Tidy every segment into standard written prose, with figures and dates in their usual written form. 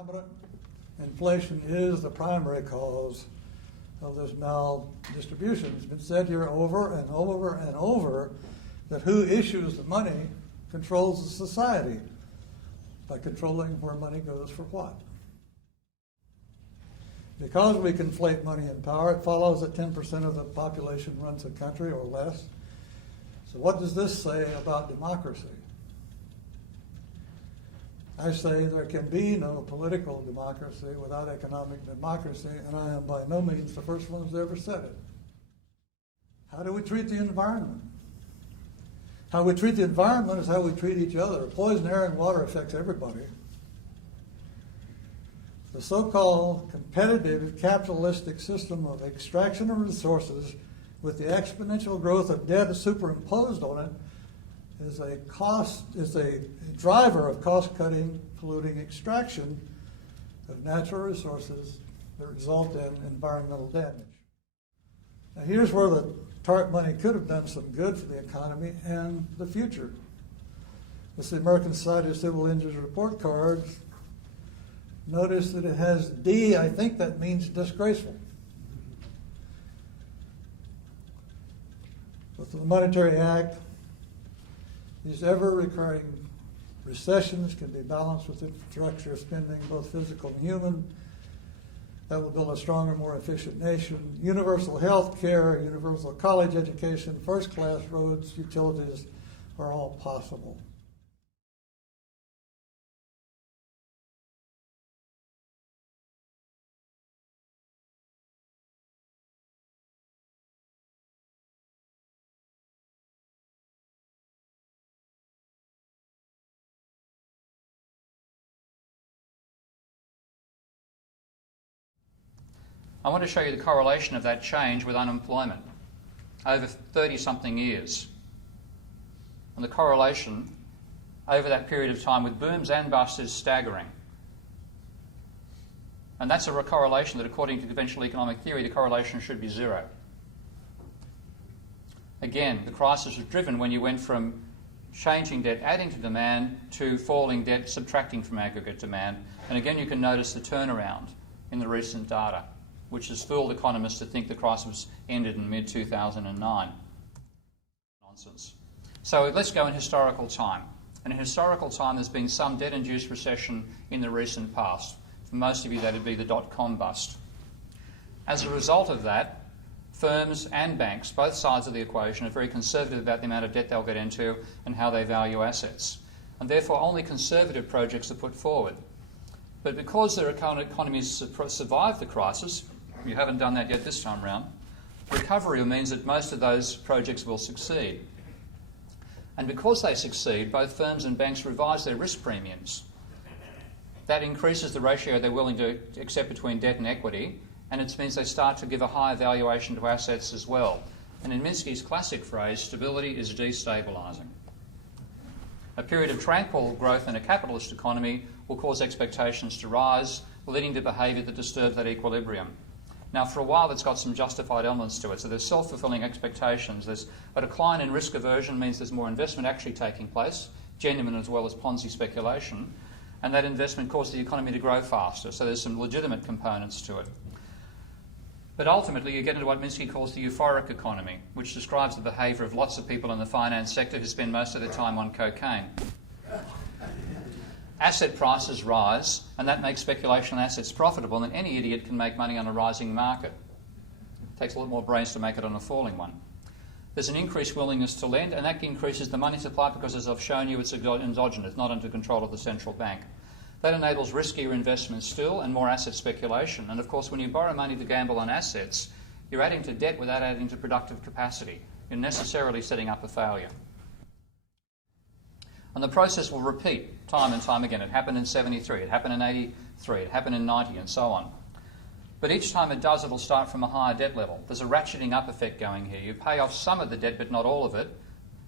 concomitant. Inflation is the primary cause of this maldistribution. It's been said here over and over and over that who issues the money controls the society by controlling where money goes for what. Because we conflate money and power, it follows that 10% of the population runs the country or less. So what does this say about democracy? I say there can be no political democracy without economic democracy, and I am by no means the first one who's ever said it. How do we treat the environment? How we treat the environment is how we treat each other. Poison air and water affects everybody. The so-called competitive capitalistic system of extraction of resources with the exponential growth of debt superimposed on it is a driver of cost-cutting, polluting extraction of natural resources that result in environmental damage. Now here's where the TARP money could have done some good for the economy and the future. This is the American Society of Civil Engineers report card. Notice that it has D, I think that means disgraceful. With the Monetary Act, these ever-recurring recessions can be balanced with infrastructure spending, both physical and human. That will build a stronger, more efficient nation. Universal health care, universal college education, first-class roads, utilities are all possible. I want to show you the correlation of that change with unemployment over 30-something years. And the correlation over that period of time with booms and busts is staggering. And that's a correlation that, according to conventional economic theory, the correlation should be zero. Again, the crisis was driven when you went from changing debt, adding to demand, to falling debt, subtracting from aggregate demand. And again, you can notice the turnaround in the recent data, which has fooled economists to think the crisis ended in mid-2009. Nonsense. So let's go in historical time. And in historical time, there's been some debt-induced recession in the recent past. For most of you, that would be the dot-com bust. As a result of that, firms and banks, both sides of the equation, are very conservative about the amount of debt they'll get into and how they value assets. And therefore, only conservative projects are put forward. But because their economies survived the crisis, you haven't done that yet this time round, recovery means that most of those projects will succeed. And because they succeed, both firms and banks revise their risk premiums. That increases the ratio they're willing to accept between debt and equity, and it means they start to give a higher valuation to assets as well. And in Minsky's classic phrase, stability is destabilising. A period of tranquil growth in a capitalist economy will cause expectations to rise, leading to behaviour that disturbs that equilibrium. Now, for a while, it's got some justified elements to it. So there's self-fulfilling expectations. There's a decline in risk aversion means there's more investment actually taking place, genuine as well as Ponzi speculation, and that investment causes the economy to grow faster. So there's some legitimate components to it. But ultimately, you get into what Minsky calls the euphoric economy, which describes the behaviour of lots of people in the finance sector who spend most of their time on cocaine. Asset prices rise, and that makes speculation on assets profitable, and any idiot can make money on a rising market. It takes a lot more brains to make it on a falling one. There's an increased willingness to lend, and that increases the money supply because, as I've shown you, it's endogenous, not under control of the central bank. That enables riskier investment still and more asset speculation. And of course, when you borrow money to gamble on assets, you're adding to debt without adding to productive capacity. You're necessarily setting up a failure. And the process will repeat time and time again. It happened in 73, it happened in 83, it happened in 90, and so on. But each time it does, it'll start from a higher debt level. There's a ratcheting up effect going here. You pay off some of the debt, but not all of it.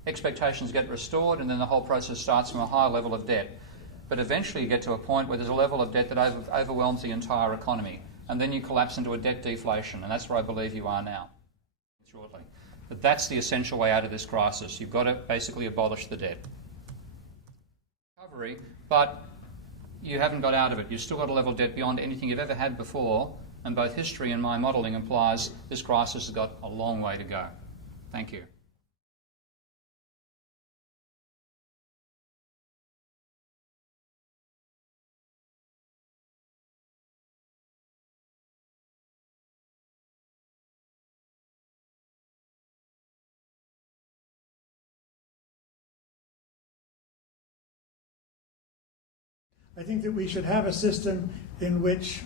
Expectations get restored, and then the whole process starts from a higher level of debt. But eventually you get to a point where there's a level of debt that overwhelms the entire economy. And then you collapse into a debt deflation, and that's where I believe you are now, shortly. But that's the essential way out of this crisis. You've got to basically abolish the debt. But you haven't got out of it. You've still got a level of debt beyond anything you've ever had before, and both history and my modelling implies this crisis has got a long way to go. Thank you. I think that we should have a system in which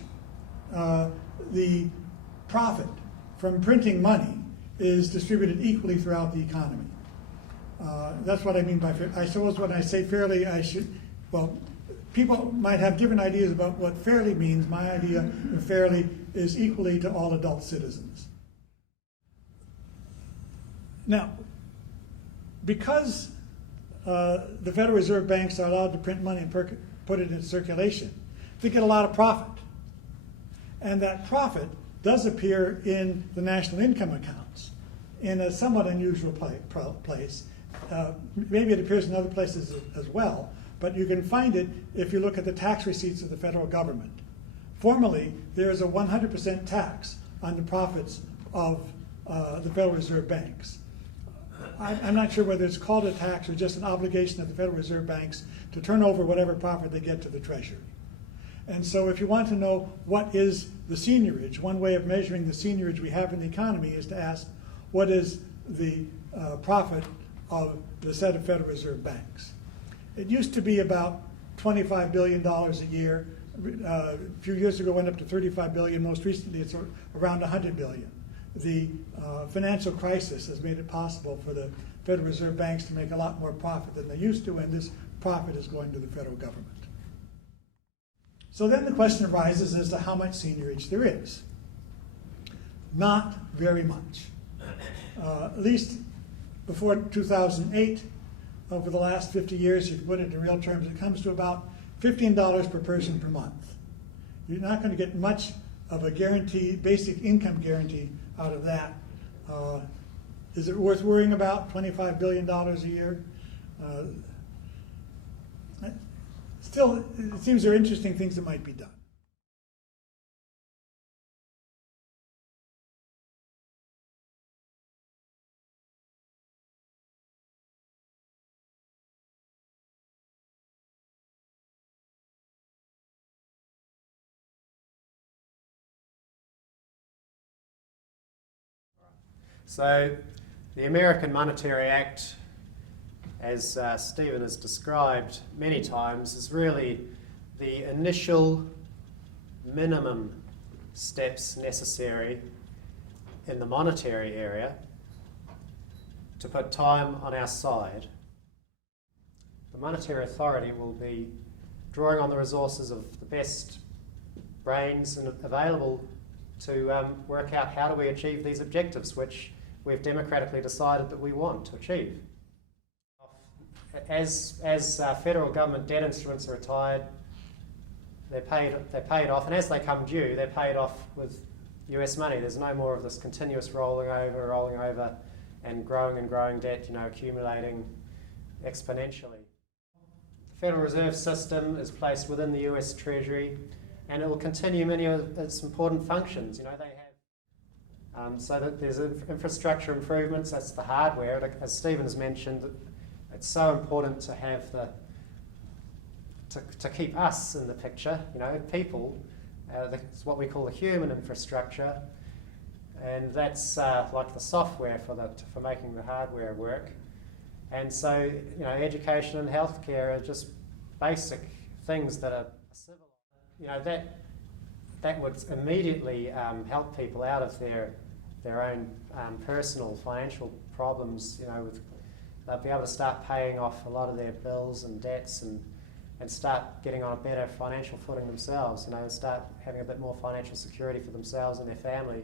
the profit from printing money is distributed equally throughout the economy. That's what I mean by fair. I suppose when I say fairly, people might have different ideas about what fairly means. My idea of fairly is equally to all adult citizens. Now, because the Federal Reserve banks are allowed to print money and put it in circulation, they get a lot of profit. And that profit does appear in the national income accounts in a somewhat unusual place. Maybe it appears in other places as well, but you can find it if you look at the tax receipts of the federal government. Formally, there is a 100% tax on the profits of the Federal Reserve banks. I'm not sure whether it's called a tax or just an obligation of the Federal Reserve banks to turn over whatever profit they get to the Treasury. And so if you want to know what is the seigniorage, one way of measuring the seigniorage we have in the economy is to ask what is the profit of the set of Federal Reserve banks. It used to be about $25 billion a year. A few years ago it went up to $35 billion. Most recently it's around $100 billion. The financial crisis has made it possible for the Federal Reserve banks to make a lot more profit than they used to, and this profit is going to the federal government. So then the question arises as to how much seigniorage there is. Not very much. At least before 2008, over the last 50 years, if you put it in real terms, it comes to about $15 per person per month. You're not going to get much of a guarantee, basic income guarantee out of that. Is it worth worrying about $25 billion a year? Still, it seems there are interesting things that might be done. So the American Monetary Act, as Stephen has described many times, is really the initial minimum steps necessary in the monetary area to put time on our side. The monetary authority will be drawing on the resources of the best brains available to work out how do we achieve these objectives, which we've democratically decided that we want to achieve. As federal government debt instruments are retired, they're paid off, and as they come due, they're paid off with US money. There's no more of this continuous rolling over, and growing debt, accumulating exponentially. The Federal Reserve System is placed within the US Treasury, and it will continue many of its important functions. They have so that there's infrastructure improvements. That's the hardware. As Stephen has mentioned, it's so important to have to keep us in the picture. People. It's what we call the human infrastructure, and that's like the software for making the hardware work. And so, education and healthcare are just basic things that are civil. That would immediately help people out of their own personal financial problems. They'll be able to start paying off a lot of their bills and debts and start getting on a better financial footing themselves. And start having a bit more financial security for themselves and their family.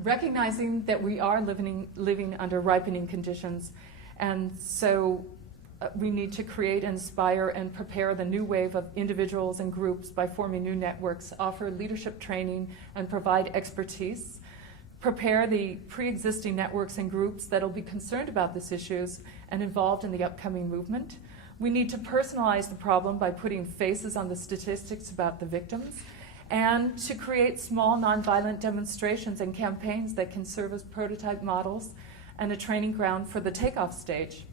Recognizing that we are living under ripening conditions And so we need to create, inspire, and prepare the new wave of individuals and groups by forming new networks, offer leadership training, and provide expertise. Prepare the pre-existing networks and groups that will be concerned about these issues and involved in the upcoming movement. We need to personalize the problem by putting faces on the statistics about the victims, and to create small nonviolent demonstrations and campaigns that can serve as prototype models and a training ground for the takeoff stage.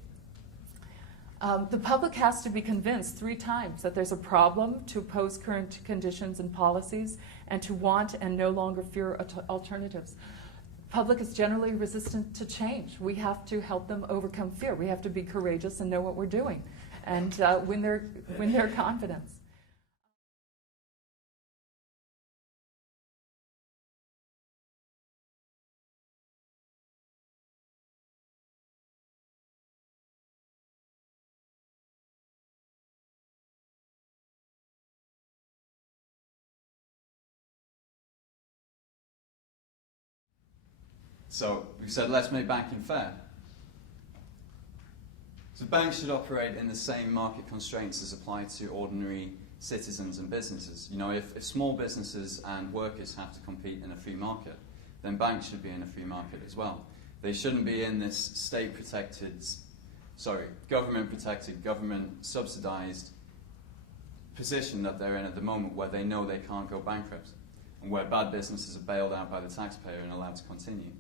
The public has to be convinced 3 times that there's a problem to oppose current conditions and policies, and to want and no longer fear alternatives. Public is generally resistant to change. We have to help them overcome fear. We have to be courageous and know what we're doing, and win their confidence. So we said, let's make banking fair. So banks should operate in the same market constraints as apply to ordinary citizens and businesses. You know, if small businesses and workers have to compete in a free market, then banks should be in a free market as well. They shouldn't be in this government-protected, government-subsidized position that they're in at the moment, where they know they can't go bankrupt, and where bad businesses are bailed out by the taxpayer and allowed to continue.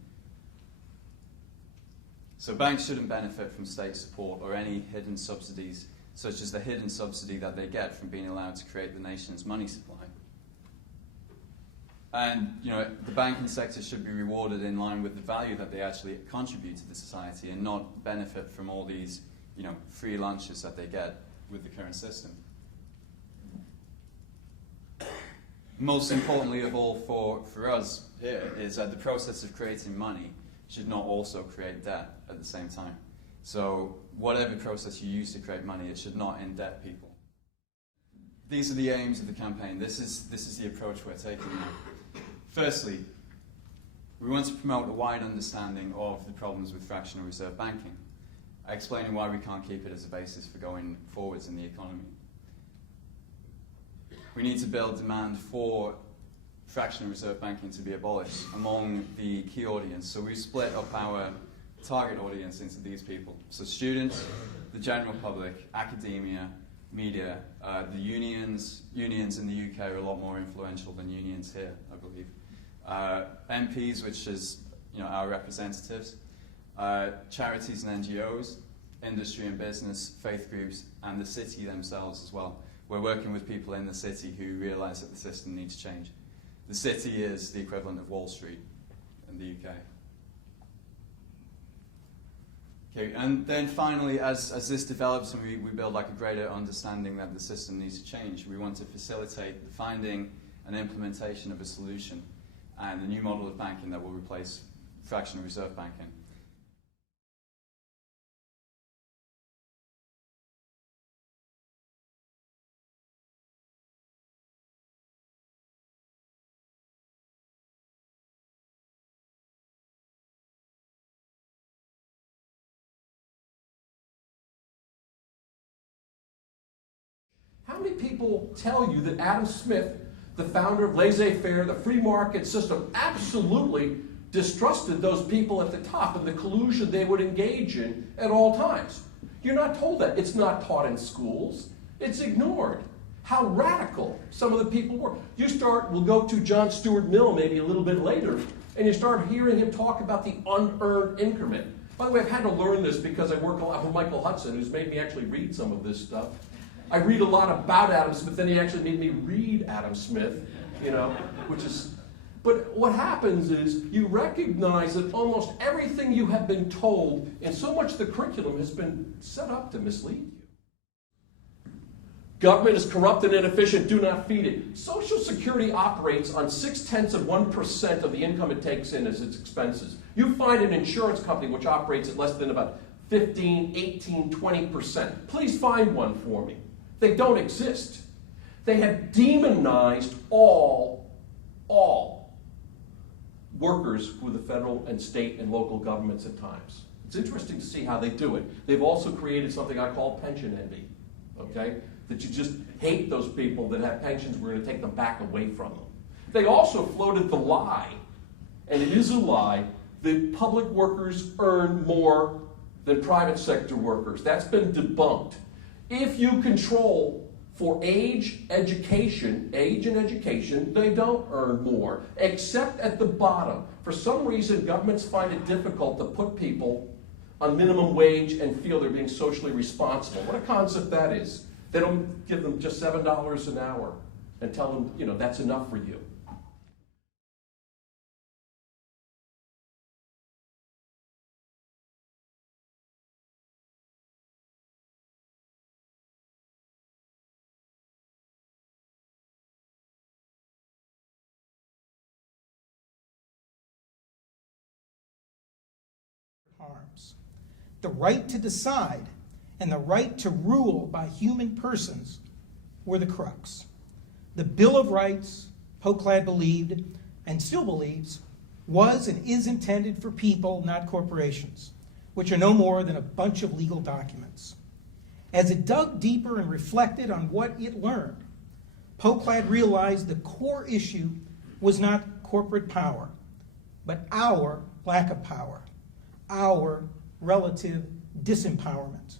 So banks shouldn't benefit from state support or any hidden subsidies, such as the hidden subsidy that they get from being allowed to create the nation's money supply. And you know, the banking sector should be rewarded in line with the value that they actually contribute to the society, and not benefit from all these, you know, free lunches that they get with the current system. Most importantly of all for us here is that the process of creating money should not also create debt at the same time. So whatever process you use to create money, it should not indebt people. These are the aims of the campaign. This is the approach we're taking now. Firstly, we want to promote a wide understanding of the problems with fractional reserve banking, explaining why we can't keep it as a basis for going forwards in the economy. We need to build demand for fractional reserve banking to be abolished among the key audience. So we split up our target audience into these people. So students, the general public, academia, media, the unions in the UK are a lot more influential than unions here, I believe. MPs, which is, you know, our representatives, charities and NGOs, industry and business, faith groups, and the city themselves as well. We're working with people in the city who realise that the system needs change. The city is the equivalent of Wall Street in the UK. Okay, and then finally, as this develops and we build like a greater understanding that the system needs to change, we want to facilitate the finding and implementation of a solution and a new model of banking that will replace fractional reserve banking. How many people tell you that Adam Smith, the founder of laissez-faire, the free market system, absolutely distrusted those people at the top and the collusion they would engage in at all times? You're not told that. It's not taught in schools. It's ignored. How radical some of the people were. We'll go to John Stuart Mill maybe a little bit later, and you start hearing him talk about the unearned increment. By the way, I've had to learn this because I work a lot with Michael Hudson, who's made me actually read some of this stuff. I read a lot about Adam Smith, then he actually made me read Adam Smith, you know, which is... But what happens is you recognize that almost everything you have been told, and so much of the curriculum has been set up to mislead you. Government is corrupt and inefficient, do not feed it. Social Security operates on 0.6% of the income it takes in as its expenses. You find an insurance company which operates at less than about 15, 18, 20%. Please find one for me. They don't exist. They have demonized all workers with the federal and state and local governments at times. It's interesting to see how they do it. They've also created something I call pension envy, okay? That you just hate those people that have pensions, we're going to take them back away from them. They also floated the lie, and it is a lie, that public workers earn more than private sector workers. That's been debunked. If you control for age and education, they don't earn more, except at the bottom. For some reason, governments find it difficult to put people on minimum wage and feel they're being socially responsible. What a concept that is. They don't give them just $7 an hour and tell them, you know, that's enough for you. harms. The right to decide and the right to rule by human persons were the crux. The Bill of Rights, Poclad believed, and still believes, was and is intended for people, not corporations, which are no more than a bunch of legal documents. As it dug deeper and reflected on what it learned, Poclad realized the core issue was not corporate power, but our lack of power, our relative disempowerment.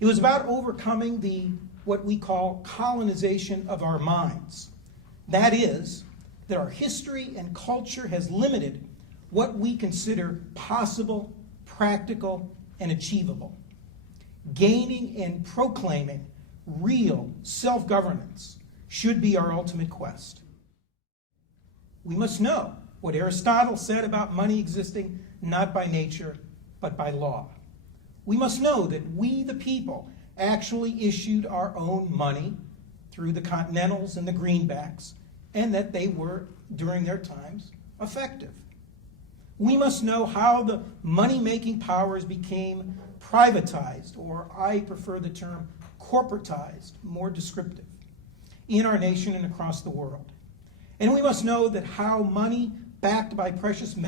It was about overcoming what we call colonization of our minds. That is, that our history and culture has limited what we consider possible, practical, and achievable. Gaining and proclaiming real self-governance should be our ultimate quest. We must know what Aristotle said about money existing not by nature, but by law. We must know that we, the people, actually issued our own money through the Continentals and the Greenbacks, and that they were, during their times, effective. We must know how the money-making powers became privatized, or I prefer the term corporatized, more descriptive, in our nation and across the world. And we must know that how money backed by precious metals